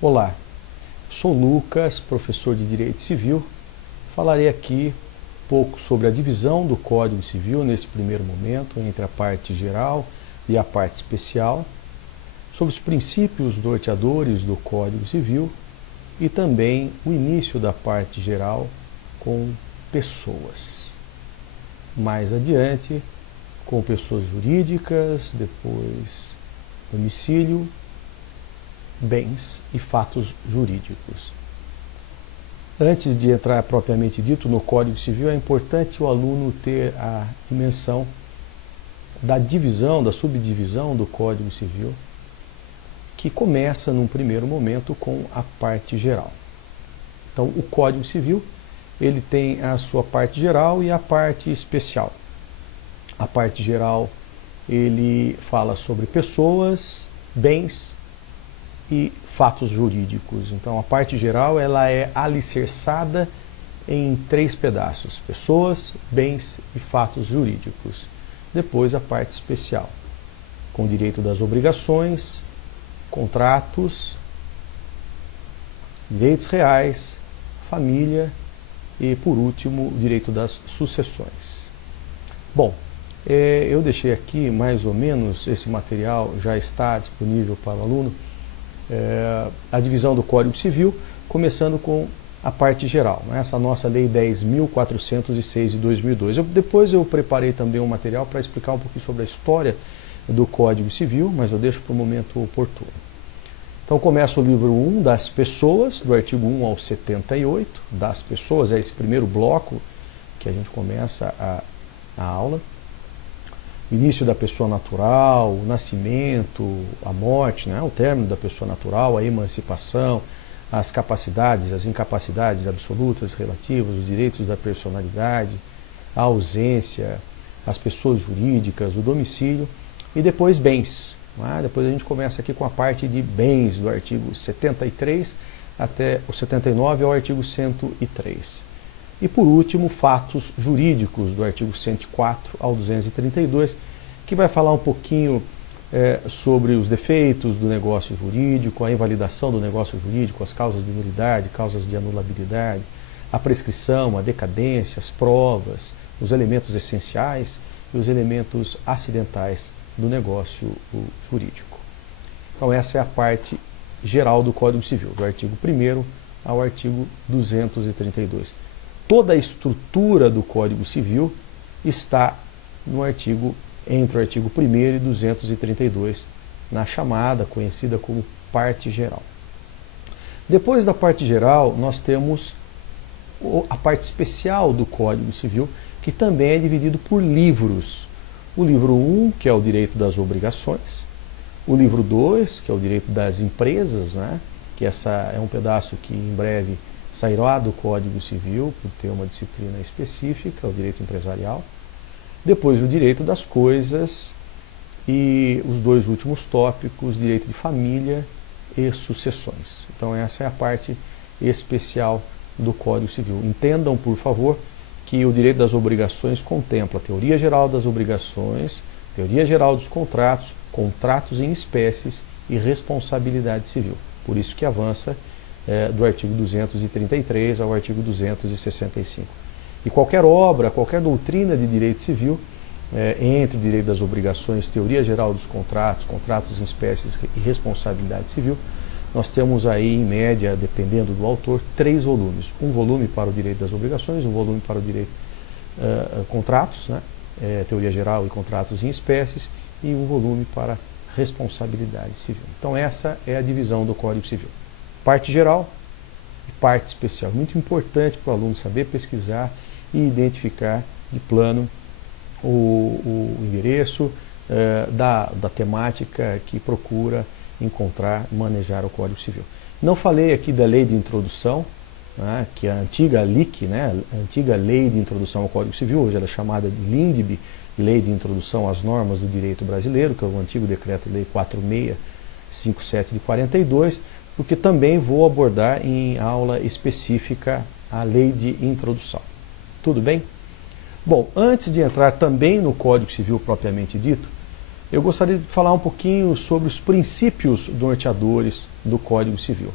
Olá, sou Lucas, professor de Direito Civil. Falarei aqui um pouco sobre a divisão do Código Civil nesse primeiro momento, entre a parte geral e a parte especial, sobre os princípios norteadores do Código Civil e também o início da parte geral com pessoas. Mais adiante, com pessoas jurídicas, depois domicílio, bens e fatos jurídicos. Antes de entrar propriamente dito no Código Civil, é importante o aluno ter a dimensão da divisão, da subdivisão do Código Civil, que começa num primeiro momento com a parte geral. Então, o Código Civil, ele tem a sua parte geral e a parte especial. A parte geral, ele fala sobre pessoas, bens e fatos jurídicos. Então, a parte geral, ela é alicerçada em 3 pedaços: pessoas, bens e fatos jurídicos. Depois, a parte especial, com o direito das obrigações, contratos, direitos reais, família e, por último, o direito das sucessões. Bom, eu deixei aqui mais ou menos, esse material já está disponível para o aluno, a divisão do Código Civil, começando com a parte geral, né? Essa nossa Lei 10.406 de 2002. Depois eu preparei também um material para explicar um pouquinho sobre a história do Código Civil, mas eu deixo para o momento oportuno. Então começa o livro 1 das pessoas, do artigo 1 ao 78, das pessoas, é esse primeiro bloco que a gente começa a aula. O início da pessoa natural, o nascimento, a morte, né? O término da pessoa natural, a emancipação, as capacidades, as incapacidades absolutas, relativas, os direitos da personalidade, a ausência, as pessoas jurídicas, o domicílio e depois bens. Depois a gente começa aqui com a parte de bens, do artigo 73 até o 79 ao artigo 103. E por último, fatos jurídicos, do artigo 104 ao 232, que vai falar um pouquinho sobre os defeitos do negócio jurídico, a invalidação do negócio jurídico, as causas de nulidade, causas de anulabilidade, a prescrição, a decadência, as provas, os elementos essenciais e os elementos acidentais do negócio jurídico. Então essa é a parte geral do Código Civil, do artigo 1º ao artigo 232. Toda a estrutura do Código Civil está no artigo, entre o artigo 1º e 232, na chamada, conhecida como parte geral. Depois da parte geral, nós temos a parte especial do Código Civil, que também é dividido por livros. O livro 1, que é o direito das obrigações, o livro 2, que é o direito das empresas, né? Que essa é um pedaço que em breve sairá do Código Civil, por ter uma disciplina específica, o direito empresarial. Depois o direito das coisas e os 2 últimos tópicos, direito de família e sucessões. Então essa é a parte especial do Código Civil. Entendam, por favor, que o direito das obrigações contempla a teoria geral das obrigações, teoria geral dos contratos, contratos em espécies e responsabilidade civil. Por isso que avança do artigo 233 ao artigo 265. E qualquer obra, qualquer doutrina de direito civil, entre o direito das obrigações, teoria geral dos contratos, contratos em espécies e responsabilidade civil, nós temos aí, em média, dependendo do autor, 3 volumes. Um volume para o direito das obrigações, um volume para o direito contratos, né? Teoria geral e contratos em espécies, e um volume para responsabilidade civil. Então essa é a divisão do Código Civil. Parte geral e parte especial. Muito importante para o aluno saber pesquisar e identificar de plano o endereço da temática que procura encontrar e manejar o Código Civil. Não falei aqui da lei de introdução, né, que é a antiga LIC, né, a antiga lei de introdução ao Código Civil, hoje ela é chamada de LINDB, Lei de Introdução às Normas do Direito Brasileiro, que é o antigo Decreto-Lei 4657 de 42, porque também vou abordar em aula específica a lei de introdução. Tudo bem? Bom, antes de entrar também no Código Civil propriamente dito, eu gostaria de falar um pouquinho sobre os princípios norteadores do Código Civil.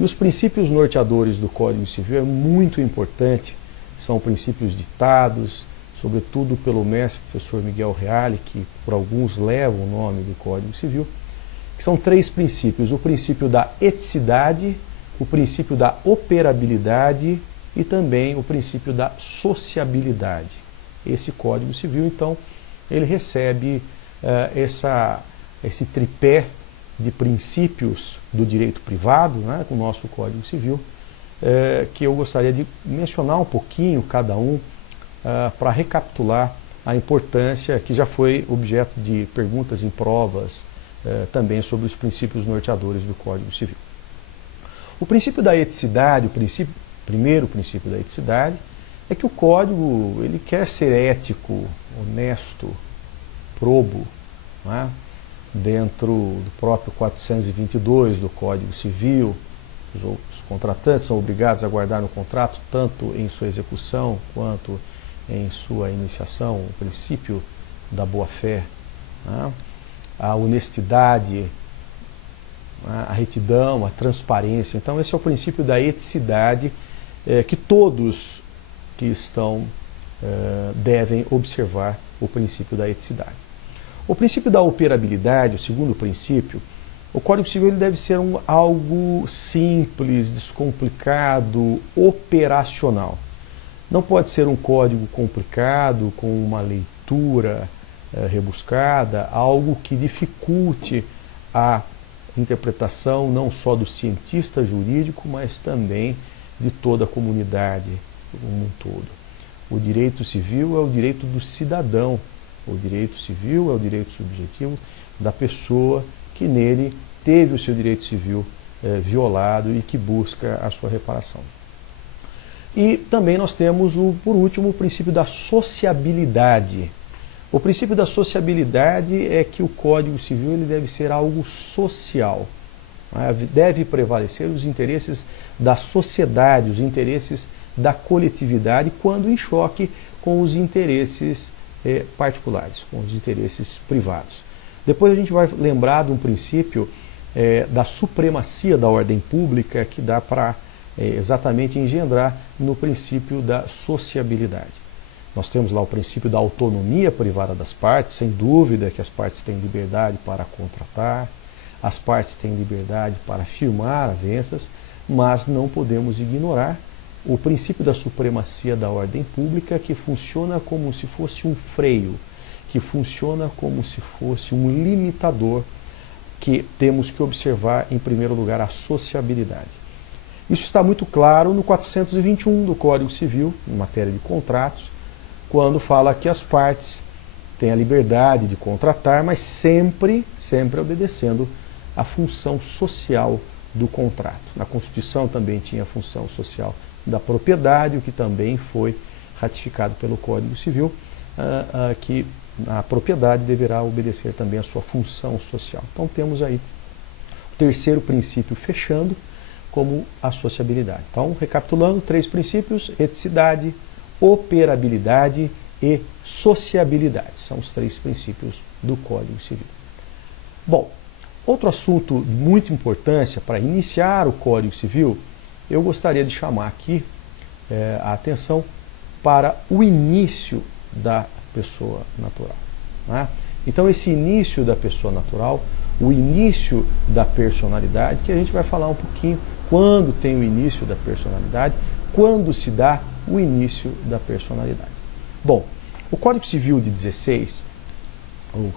E os princípios norteadores do Código Civil é muito importante, são princípios ditados, sobretudo pelo mestre professor Miguel Reale, que por alguns leva o nome do Código Civil, que são 3 princípios: o princípio da eticidade, o princípio da operabilidade e também o princípio da sociabilidade. Esse Código Civil, então, ele recebe esse tripé de princípios do direito privado, né, com o nosso Código Civil, que eu gostaria de mencionar um pouquinho cada um, para recapitular a importância, que já foi objeto de perguntas em provas, também sobre os princípios norteadores do Código Civil. O princípio da eticidade, primeiro princípio da eticidade, é que o Código ele quer ser ético, honesto, probo, né? Dentro do próprio 422 do Código Civil, os contratantes são obrigados a guardar no contrato, tanto em sua execução quanto em sua iniciação, o princípio da boa-fé, né? A honestidade, né? A retidão, a transparência. Então esse é o princípio da eticidade, que todos que estão devem observar o princípio da eticidade. O princípio da operabilidade, o segundo princípio, o Código Civil ele deve ser algo simples, descomplicado, operacional. Não pode ser um código complicado, com uma leitura rebuscada, algo que dificulte a interpretação não só do cientista jurídico, mas também de toda a comunidade como um todo. O direito civil é o direito do cidadão. O direito civil é o direito subjetivo da pessoa que nele teve o seu direito civil violado e que busca a sua reparação. E também nós temos, por último, o princípio da sociabilidade. O princípio da sociabilidade é que o Código Civil ele deve ser algo social. Deve prevalecer os interesses da sociedade, os interesses da coletividade, quando em choque com os interesses particulares, com os interesses privados. Depois a gente vai lembrar de um princípio da supremacia da ordem pública, que dá para exatamente engendrar no princípio da sociabilidade. Nós temos lá o princípio da autonomia privada das partes, sem dúvida que as partes têm liberdade para contratar, as partes têm liberdade para firmar avenças, mas não podemos ignorar o princípio da supremacia da ordem pública, que funciona como se fosse um freio, que funciona como se fosse um limitador, que temos que observar, em primeiro lugar, a sociabilidade. Isso está muito claro no 421 do Código Civil, em matéria de contratos, quando fala que as partes têm a liberdade de contratar, mas sempre obedecendo à função social do contrato. Na Constituição também tinha a função social da propriedade, o que também foi ratificado pelo Código Civil, que a propriedade deverá obedecer também à sua função social. Então temos aí o terceiro princípio fechando, como a sociabilidade. Então, recapitulando, 3 princípios: eticidade, operabilidade e sociabilidade. São os 3 princípios do Código Civil. Bom, outro assunto de muita importância para iniciar o Código Civil, eu gostaria de chamar aqui a atenção para o início da pessoa natural, né? Então esse início da pessoa natural, o início da personalidade, que a gente vai falar um pouquinho quando tem o início da personalidade, quando se dá o início da personalidade. Bom, o Código Civil de 16,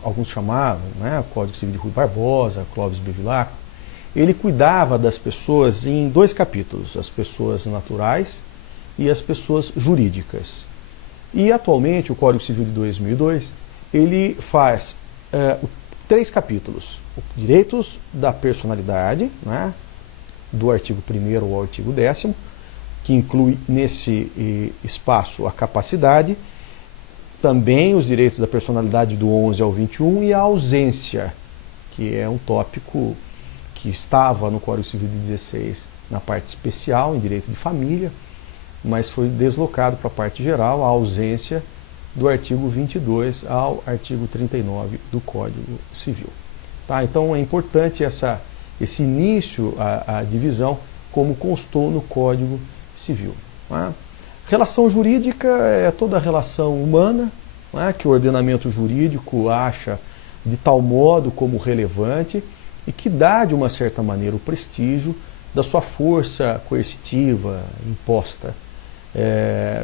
alguns chamavam, né, o Código Civil de Rui Barbosa, Clóvis Bevilacqua, ele cuidava das pessoas em 2 capítulos, as pessoas naturais e as pessoas jurídicas. E atualmente o Código Civil de 2002, ele faz 3 capítulos: direitos da personalidade, né, do artigo 1º ao artigo 10º, que inclui nesse espaço a capacidade, também os direitos da personalidade do 11 ao 21 e a ausência, que é um tópico que estava no Código Civil de 16 na parte especial, em direito de família, mas foi deslocado para a parte geral, a ausência, do artigo 22 ao artigo 39 do Código Civil. Tá? Então é importante esse início, a divisão, como constou no Código Civil. Não é? Relação jurídica é toda relação humana, não é? Que o ordenamento jurídico acha de tal modo como relevante e que dá, de uma certa maneira, o prestígio da sua força coercitiva imposta,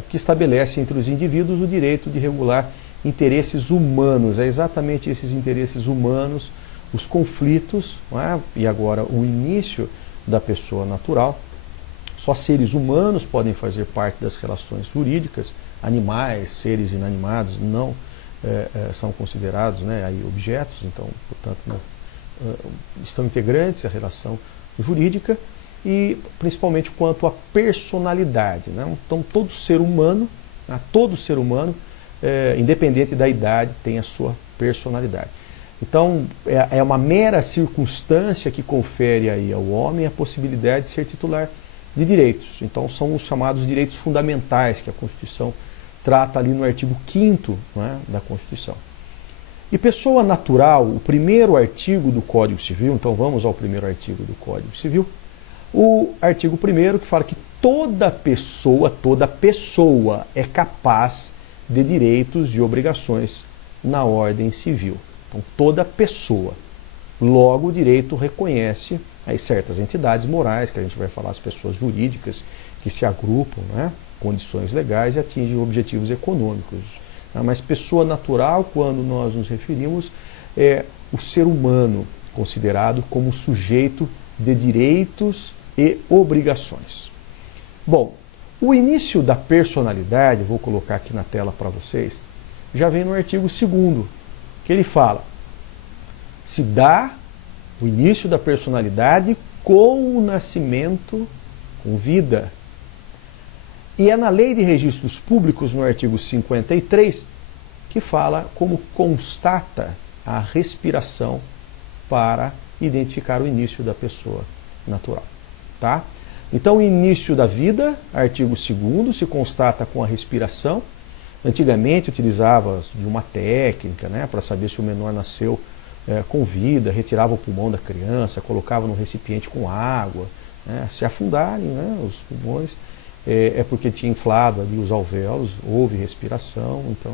que estabelece entre os indivíduos o direito de regular interesses humanos. É exatamente esses interesses humanos, os conflitos, não é? E agora o início da pessoa natural. Só seres humanos podem fazer parte das relações jurídicas, animais, seres inanimados não são considerados, né, aí objetos, então, portanto, não, estão integrantes à relação jurídica, e principalmente quanto à personalidade, né? Então todo ser humano, né, independente da idade, tem a sua personalidade. Então é uma mera circunstância que confere aí ao homem a possibilidade de ser titular de direitos. Então são os chamados direitos fundamentais que a Constituição trata ali no artigo 5º, né, da Constituição. E pessoa natural, o primeiro artigo do Código Civil, então vamos ao primeiro artigo do Código Civil, o artigo 1º que fala que toda pessoa é capaz de direitos e obrigações na ordem civil. Então toda pessoa. Logo o direito reconhece aí certas entidades morais, que a gente vai falar, as pessoas jurídicas que se agrupam, né, condições legais e atingem objetivos econômicos. Mas pessoa natural, quando nós nos referimos, é o ser humano considerado como sujeito de direitos e obrigações. Bom, o início da personalidade, vou colocar aqui na tela para vocês, já vem no artigo 2º, que ele fala: se dá o início da personalidade com o nascimento, com vida. E é na Lei de Registros Públicos, no artigo 53, que fala como constata a respiração para identificar o início da pessoa natural. Tá? Então, o início da vida, artigo 2º, se constata com a respiração. Antigamente utilizava de uma técnica, né, para saber se o menor nasceu com vida, retirava o pulmão da criança, colocava no recipiente com água, né, se afundarem, né, os pulmões, é porque tinha inflado ali os alvéolos, houve respiração, então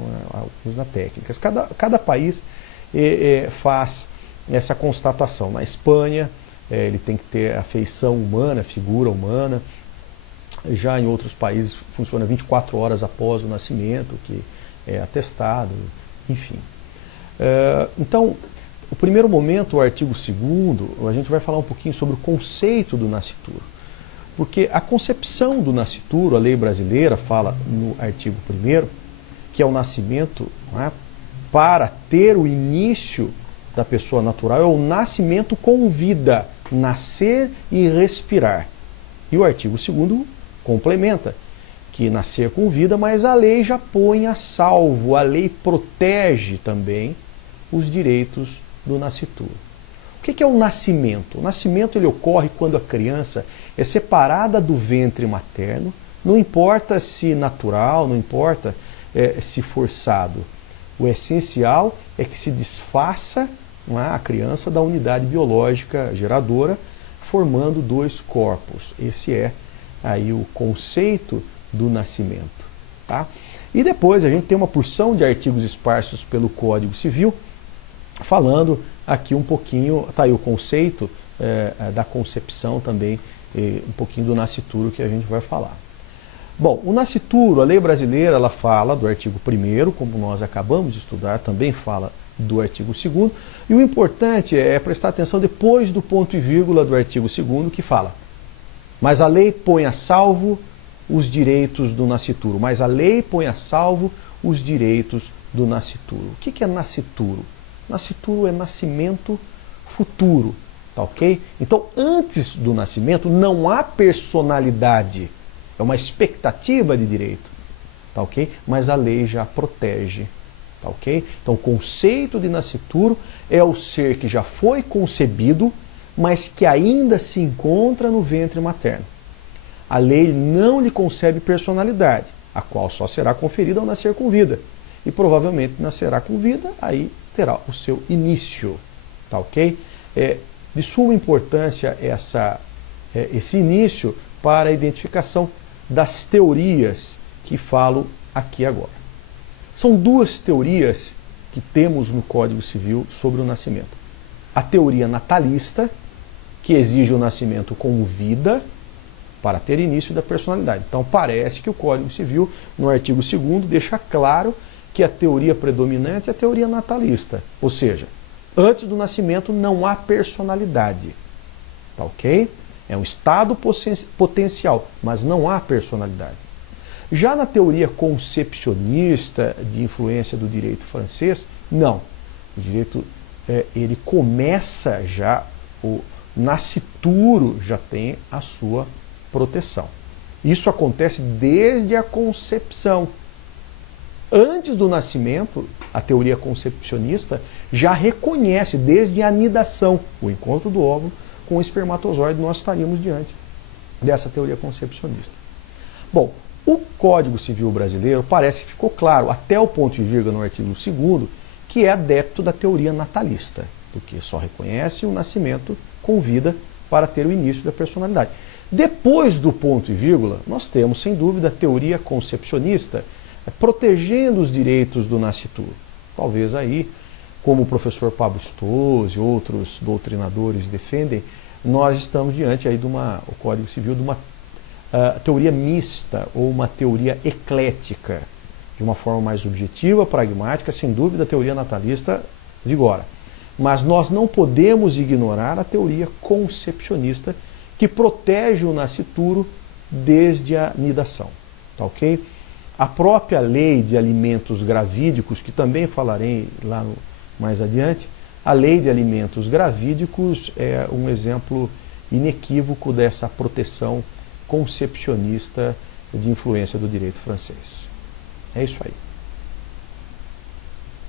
usa técnicas. Cada país faz essa constatação. Na Espanha, ele tem que ter a feição humana, a figura humana. Já em outros países funciona 24 horas após o nascimento, que é atestado, enfim. Então, o primeiro momento, o artigo 2º, a gente vai falar um pouquinho sobre o conceito do nascituro. Porque a concepção do nascituro, a lei brasileira fala no artigo 1º, que é o nascimento, né, para ter o início da pessoa natural, é o nascimento com vida, nascer e respirar. E o artigo 2º complementa que nascer com vida, mas a lei já põe a salvo, a lei protege também os direitos do nascituro. O que é o nascimento? O nascimento ele ocorre quando a criança é separada do ventre materno, não importa se natural, não importa se forçado. O essencial é que se desfaça, não é, a criança da unidade biológica geradora, formando dois corpos. Esse é aí o conceito do nascimento. Tá? E depois a gente tem uma porção de artigos esparsos pelo Código Civil, falando aqui um pouquinho, tá aí o conceito da concepção também, um pouquinho do nascituro que a gente vai falar. Bom, o nascituro, a lei brasileira, ela fala do artigo 1º, como nós acabamos de estudar, também fala do artigo 2º, e o importante é prestar atenção depois do ponto e vírgula do artigo 2º, que fala: mas a lei põe a salvo os direitos do nascituro. Mas a lei põe a salvo os direitos do nascituro. O que é nascituro? Nascituro é nascimento futuro, tá ok? Então, antes do nascimento, não há personalidade. É uma expectativa de direito, tá ok? Mas a lei já protege, tá ok? Então, o conceito de nascituro é o ser que já foi concebido, mas que ainda se encontra no ventre materno. A lei não lhe concebe personalidade, a qual só será conferida ao nascer com vida. E provavelmente nascerá com vida, aí terá o seu início, tá ok? De suma importância esse início para a identificação das teorias que falo aqui agora. São duas teorias que temos no Código Civil sobre o nascimento. A teoria natalista, que exige o nascimento com vida para ter início da personalidade. Então parece que o Código Civil, no artigo 2º, deixa claro que a teoria predominante é a teoria natalista. Ou seja, antes do nascimento não há personalidade. Tá ok? É um estado potencial, mas não há personalidade. Já na teoria concepcionista de influência do direito francês, não. O direito, ele começa já, o nascituro já tem a sua proteção. Isso acontece desde a concepção. Antes do nascimento, a teoria concepcionista já reconhece, desde a anidação, o encontro do óvulo com o espermatozoide, nós estaríamos diante dessa teoria concepcionista. Bom, o Código Civil brasileiro parece que ficou claro, até o ponto e vírgula no artigo 2º, que é adepto da teoria natalista, porque só reconhece o nascimento com vida para ter o início da personalidade. Depois do ponto e vírgula, nós temos, sem dúvida, a teoria concepcionista, protegendo os direitos do nascituro. Talvez aí, como o professor Pablo Stozzi e outros doutrinadores defendem, nós estamos diante aí o Código Civil de uma teoria mista ou uma teoria eclética, de uma forma mais objetiva, pragmática. Sem dúvida a teoria natalista vigora. Mas nós não podemos ignorar a teoria concepcionista, que protege o nascituro desde a nidação. Tá ok? A própria lei de alimentos gravídicos, que também falarei lá mais adiante, a lei de alimentos gravídicos é um exemplo inequívoco dessa proteção concepcionista de influência do direito francês. É isso aí.